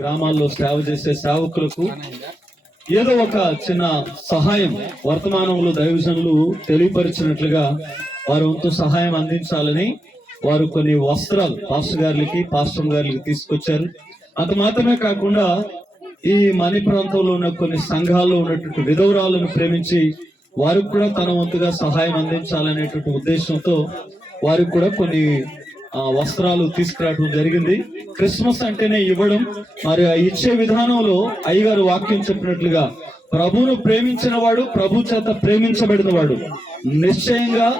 గ్రామాల్లో సేవ చేసే సేవకులకు ఏదో ఒక చిన్న సహాయం వర్తమానంలో దైవజనులు తెలియపరిచినట్లుగా వారు వంతు సహాయం అందించాలని వారు కొన్ని వస్త్రాలు పాస్టర్ గారికి తీసుకొచ్చారు. అంత మాత్రమే కాకుండా ఈ మణి ప్రాంతంలో ఉన్న కొన్ని సంఘాల్లో ఉన్నటువంటి విధవరాలను ప్రేమించి వారికి కూడా తన వంతుగా సహాయం అందించాలనేటువంటి ఉద్దేశంతో వారికి కూడా కొన్ని వస్త్రాలు తీసుకురావడం జరిగింది. క్రిస్మస్ అంటేనే ఇవ్వడం, మరి ఇచ్చే విధానంలో అయ్యగారు వాక్యం చెప్పినట్లుగా ప్రభువును ప్రేమించిన వాడు ప్రభు చేత ప్రేమించబడిన వాడు నిశ్చయంగా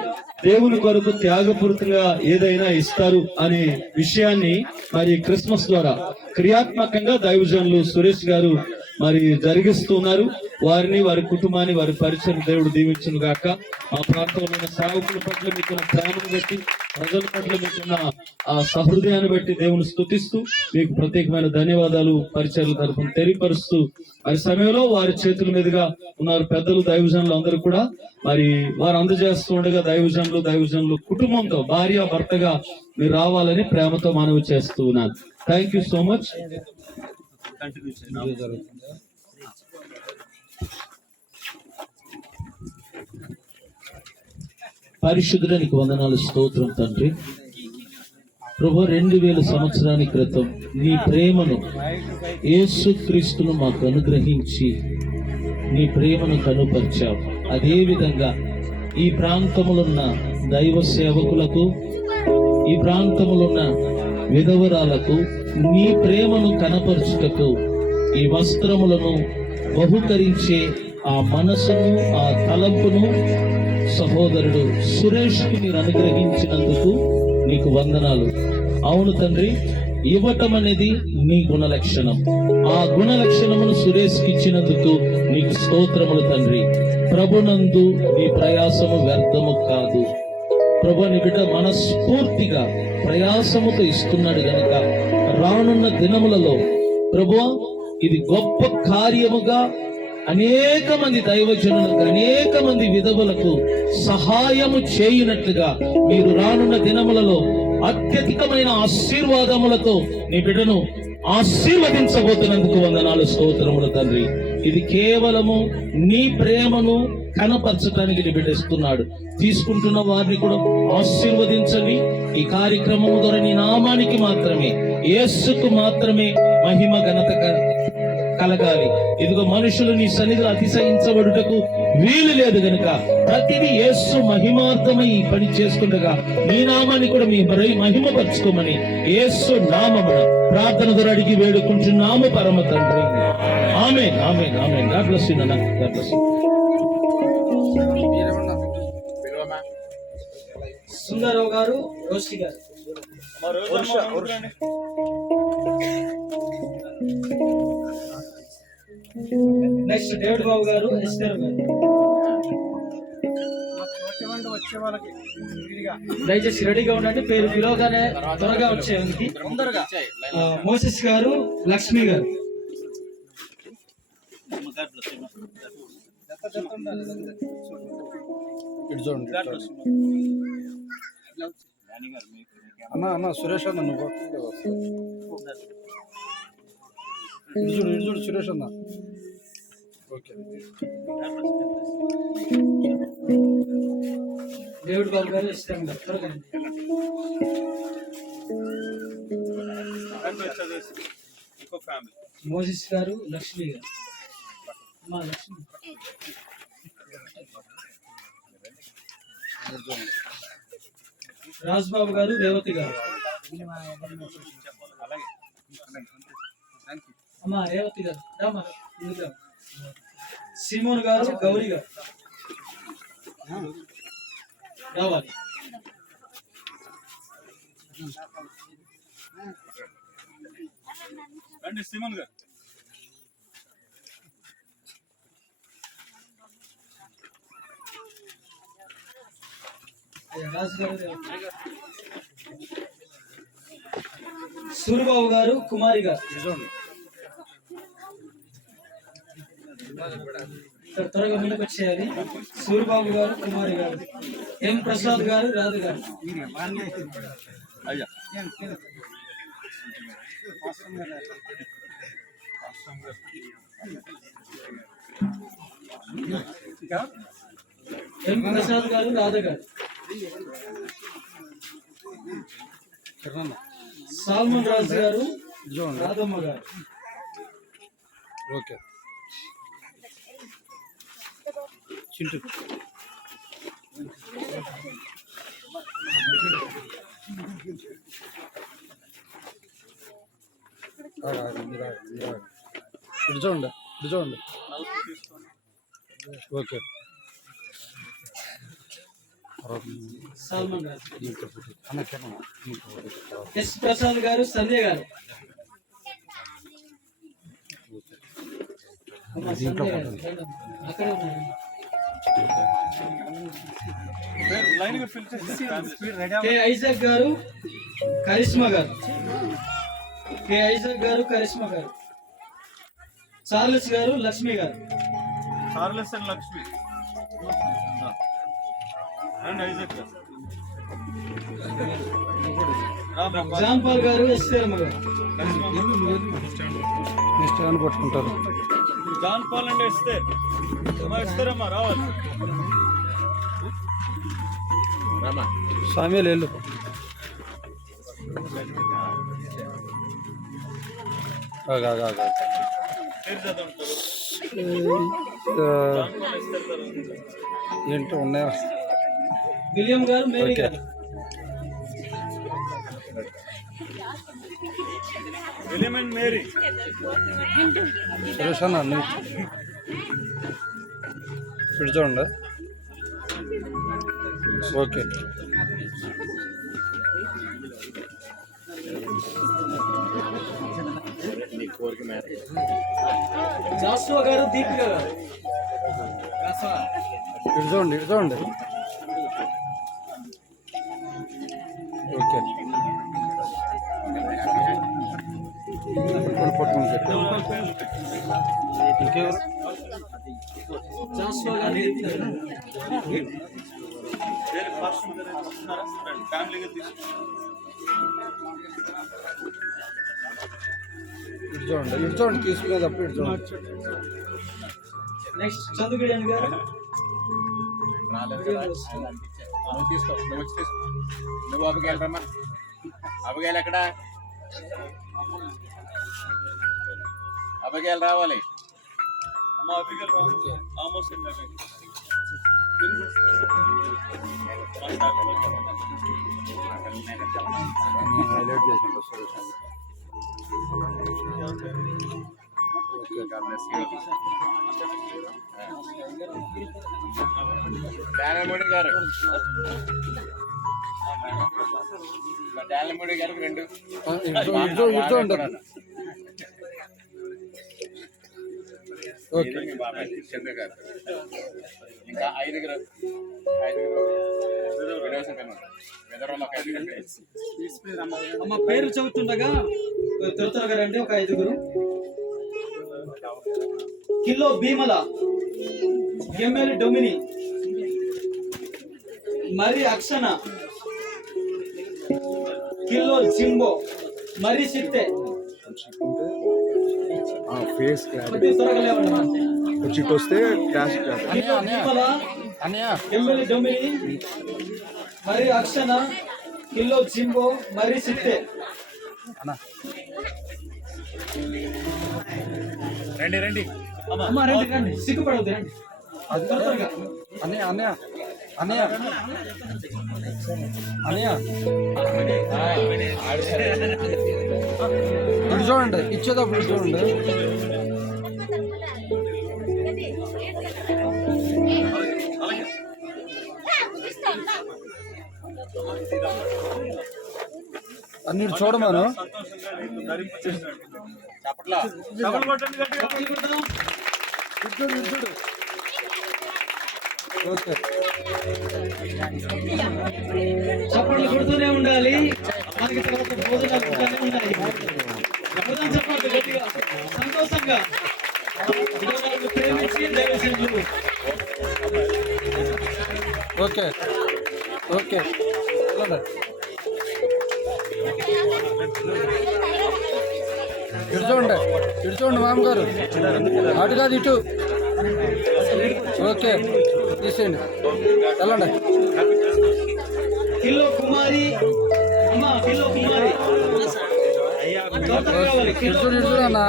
దేవుని కొరకు త్యాగపూరితంగా ఏదైనా ఇస్తారు అనే విషయాన్ని మరి క్రిస్మస్ ద్వారా క్రియాత్మకంగా దైవజనులు సురేష్ గారు మరి జరిగిస్తున్నారు. వారిని, వారి కుటుంబాన్ని, వారి పరిచయం దేవుడు దీవించును గాక. ఆ ప్రాంతంలో ఉన్న సేవకుల పట్ల మీకున్న ప్రేమను బట్టి, ప్రజల పట్ల మీకున్న ఆ సహృదయాన్ని బట్టి దేవుని స్తుతిస్తూ మీకు ప్రత్యేకమైన ధన్యవాదాలు పరిచయాల తరఫున తెలియపరుస్తూ, మరి సమయంలో వారి చేతుల మీదుగా ఉన్నారు పెద్దలు దైవజనులు అందరూ కూడా మరి వారు అందజేస్తూ ఉండగా దైవజనులు కుటుంబంతో భార్య భర్తగా మీరు రావాలని ప్రేమతో మనవి చేస్తూ ఉన్నాను. Thank you so much. పరిశుద్ధుడానికి వందనాలు, స్తోత్రం తండ్రి. ప్రభు 2000 సంవత్సరాల క్రితం నీ ప్రేమను యేసు క్రీస్తును మాకు అనుగ్రహించి నీ ప్రేమను కనుపరిచావు. అదే విధంగా ఈ ప్రాంతములున్న దైవ సేవకులకు, ఈ ప్రాంతములున్న విధవరాలకు నీ ప్రేమను కనపరుచుటకు ఈ వస్త్రములను బహుకరించే ఆ మనసును, ఆ తలంపును సహోదరుడు సురేష్ కి మీరు అనుగ్రహించినందుకు నీకు వందనాలు. అవును తండ్రి, ఇవ్వటం అనేది నీ గుణ లక్షణం. ఆ గుణ లక్షణమును సురేష్ కి ఇచ్చినందుకు నీకు స్తోత్రములు తండ్రి. ప్రభునందు నీ ప్రయాసము వ్యర్థము కాదు. ప్రభు నీ బిడ్డ మనస్ఫూర్తిగా ప్రయాసముతో ఇస్తున్నాడు గనుక రానున్న దినములలో ప్రభు ఇది గొప్ప కార్యముగా అనేక మంది దైవజనులకు, అనేక మంది విధవులకు సహాయము చేయునట్లుగా మీరు రానున్న దినములలో అత్యధికమైన ఆశీర్వాదములతో నీ బిడ్డను ఆశీర్వదించబోతున్నందుకు వందనాలు, స్తోత్రములు తండ్రి. ఇది కేవలము నీ ప్రేమను కనపరచడానికి నీ బిడ్డ ఇస్తున్నాడు. తీసుకుంటున్న వారిని కూడా ఆశీర్వదించండి. ఈ కార్యక్రమం ద్వారా నీ నామానికి మాత్రమే, యేసుకు మాత్రమే మహిమ ఘనత కలగాలి. ఇదిగో మనుషులు నీ సన్నిధిలో అతిశయించబడుటకు వీలు లేదు గనుక ప్రతిదీ యేసు మహిమార్థమై ఈ పని చేసుకుంటగా నీ నామాన్ని కూడా మీ మహిమపరచుకోమని యేసు నామమున ప్రార్థన ద్వారా అడిగి వేడుకుంటున్నాము పరమ తండ్రి. Amen, amen, amen. God bless you నాన్న. God bless you. సుందరరావు గారు, రోషి గారు, నెక్స్ట్ డేవిడ్ బాబు గారు, ఎస్టర్ గారు. దయచేసి రెడీగా ఉండండి. పేరు పిలవగానే త్వరగా వచ్చేయండి. మోసెస్ గారు, లక్ష్మి గారు. అన్న సురేష్ అన్న, నువ్వు చూడు సురేష్ అన్న. ఓకే, డేవిడ్ బాబు గారు, ఇష్టం గారు, త్వరగా. మోసెస్ గారు, లక్ష్మి గారు. మా లక్ష్మి, రాజ్బాబు గారు, రేవతి గారు. అమ్మా రేవతి గారు రామా. సిమోన్ గారు, గౌరీ గారు రావాలి. సిమోన్ గారు, రాజు గారు, సూరిబాబు గారు, కుమారి గారు. త్వరగా ముందుకు వచ్చేయాలి. సూరిబాబు గారు, కుమారి గారు. ఎం ప్రసాద్ గారు, రాధు గారు. ఎం ప్రసాద్ గారు, రాధ గారు, సాల్మన్ రాజు గారు, రాధమ్మ గారు. ఓకే చింటూ ఇటు చూడండి, ఇటు చూడండి. ఓకే సాల్మన్ రాజు, ఎస్ ప్రసాద్ గారు, సంధ్య గారు. అమ్మ సంధ్య గారు అక్కడే ఉన్నారు. కే ఐజాక్ గారు, కరిష్మా గారు. కే ఐజాక్ గారు, కరిష్మా గారు. చార్లెస్ గారు, లక్ష్మి గారు. Charles and Lakshmi and Isaac గారు. జాన్ పాల్ గారు, ఎస్ఆర్ఎం గారు. స్టాండ్ పట్టుకుంటారు. జాన్ పాల్ అండ్ ఇస్తారమ్మా రావాలి. స్వామి వెళ్ళు. పేరు చదువుతారు. ఏంటో ఉన్నాయా? విలియం గారు, మేరీ ఓకే. గారు. William and Mary. సురేష్ అన్న నువ్వు ఇటు చూడండి. ఓకే జాస్వా గారు, దీపిక గారు. ఇటు చూడండి, ఇటు చూడండి. ఓకే పట్టుకుని ఇంకెవరు? జాస్వా గారు, దీపిక గారు. ఫ్యామిలీగా తీసుకున్నారు. ఇటు చూడండి, ఇటు చూడండి. తీసుకునేటప్పుడు ఇటు చూడండి. నెక్స్ట్ చందుగిడన్ గారు. నువ్వు తీసుకో, నువ్వు వచ్చి తీసుకో. నువ్వు అబ్బగేళ్ళరమ్మా. అబ్బగేళ్ళు ఎక్కడ? అబ్బగేళ్ళు రావాలి. అమ్మ అభిగల్ ఆల్మోస్ట్ హైలైట్ చేసుకుంటా సురేష్ అన్న. ఓకే డాలమూడి గారు, డాలమూడి గారికి 2. ఇటు చూడండి. ఓకే మీ బాబాయ్ చంద్ర గారు. ఇంకా 5 మెదడులో ఒక 5 అమ్మ పేరు చదువుతుండగా త్వరగా రండి. ఒక 5. కిలో భీమల, ఎమ్మెల్యే డొమిని, మరి అక్షణ, కిలో జింబో, మరి సిత్తే. ఫేస్ కొద్దిగా త్వరగా లేవండి. వచ్చి వస్తే క్లాస్ కిలో భీమల, ఎమ్మెల్యే డొమిని, మరి అక్షణ, కిలో జింబో, మరి సిత్తే. రండి రండి. అమ్మ రండి రండి, సిగ్గుపడవద్దు రండి. త్వరగా అన్నయ్య అన్నయ్య అన్నయ్య అన్నయ్య ఇటు చూడండి. ఇచ్చేటప్పుడు ఇటు చూడండి. అన్ని చూడమాను. సంతోషంగా నీకు ధరింపచేసినాడు. చప్పట్లా డబుల్ కొట్టండి గట్టిగా. చూడు చూడు. ఓకే చప్పట్లు కొడుతూనే ఉండాలి. మనకి తర్వాత భోజనాలు ఉంటూనే ఉండాలి. అబద్ధం చెప్పండి గట్టిగా, సంతోషంగా. విధానాలను ప్రేమించి దైవజనులు. ఓకే ఓకే వెళ్ళండి. ఇటు చూడండి మామగారు, అటు కాదు ఇటు. ఓకే, తీసేయండి, వెళ్ళండి. కిల్లో కుమారి అమ్మా, కిల్లో కుమారి ఇటు చూడు అన్న.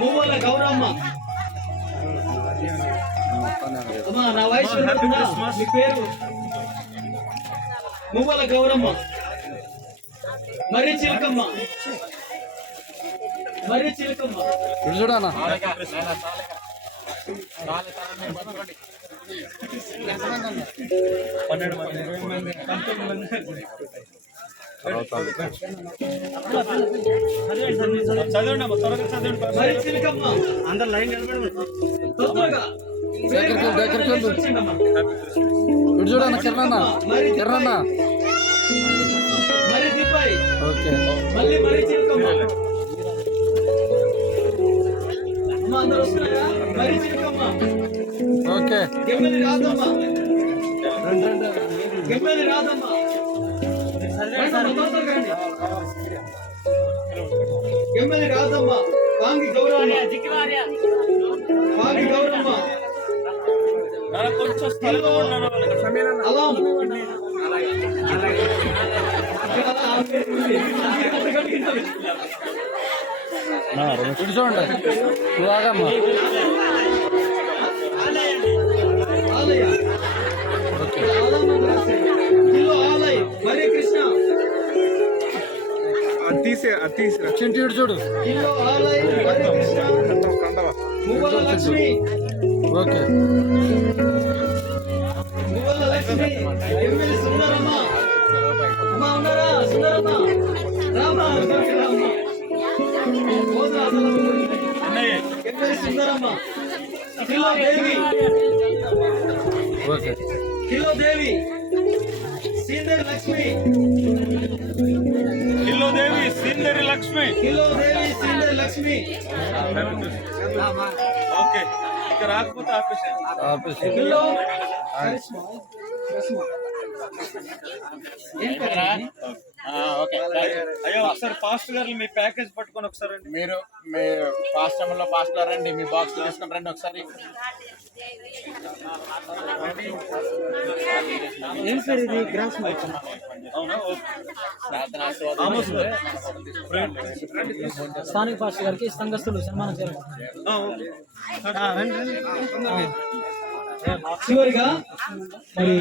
మువ్వల గౌరమ్మ అమ్మా, నా వయసు ఉంటుందా? మీ పేరు మువ్వల గౌరమ్మ. మరి చిలకమ్మ, మరి చిలకమ్మ. ఇటు చూడు అన్న. చదవండి అమ్మ, త్వరగా చదవండి. మరి చిలకమ్మ. అందరు లైన్ తొందరగా దగ్గరికి వెళ్ళు. ఇటు చూడన్న కిరణ్ అన్న. మరి దిబ్బాయి. ఓకే, మళ్ళీ మరి చిలకమ్మ. అమ్మ అందరు వస్తున్నారా? మరి చిలకమ్మ. ఓకే. గెమ్మలి రాదమ్మ, గెమ్మలి రాదమ్మ. గెమ్మలి రాదమ్మ, వాంగి గౌరమ్మ, వాంగి గౌరమ్మ. కొంచెం స్థలంలో ఉన్నాను. అలా ఇటు చూడండి, నువ్వు ఆగమ్మా. ఆలయ కిలో ఆలయ మరి కృష్ణ. చింటి ఇటు చూడు. కిలో ఆలయ మరి కృష్ణ. మువ్వల లక్ష్మి, ఓకే. మువ్వల లక్ష్మి. ఎమ్మెల్యే సుందరమ్మ. అమ్మ ఉన్నారా? సుందరమ్మ రామ, రామ. ఎమ్మెల్యే సుందరమ్మ. కిలో దేవి, ఓకే. కిలో దేవి. సీందర్ లక్ష్మి, కిల్లో దేవి, శ్రీందరి లక్ష్మి. కిలో దేవి, సీందర్ లక్ష్మి. ఓకే, ఇక రాకపోతే ఆపేసి. కిలో అయ్యో ఒకసారి పాస్ట్ గారు మీ ప్యాకేజ్ పట్టుకొని ఒకసారి రండి. మీరు మీ ఫాస్ట్ టైంలో ఫాస్ట్లో రండి, మీ బాక్స్ తీసుకొని రండి ఒకసారి. ఏం సార్ ఇది? గ్రాస్ అవునా? ఓకే. ఆమోస్ గారు. స్థానిక పాస్టర్ గారికి సంఘస్థులు సన్మానం చేయాలి. ఓకే. చివరిగా మరి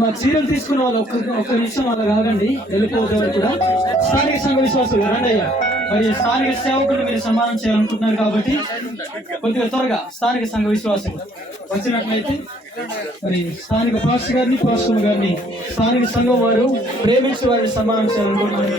మా చీరలు తీసుకున్న వాళ్ళు ఒక్క నిమిషం అలా కాగండి, వెళ్ళిపోతారు కూడా. స్థానిక సంఘ విశ్వాసులు రండయ్య. మరి స్థానిక సేవకులు మీరు సన్మానం చేయాలనుకుంటున్నారు కాబట్టి కొద్దిగా త్వరగా స్థానిక సంఘ విశ్వాసులు వచ్చినట్లయితే మరి స్థానిక పాస్టర్ గారిని, పాస్టర్ గారిని స్థానిక సంఘం వారు ప్రేమించి వారిని సన్మానం చేయాలనుకుంటున్నారు.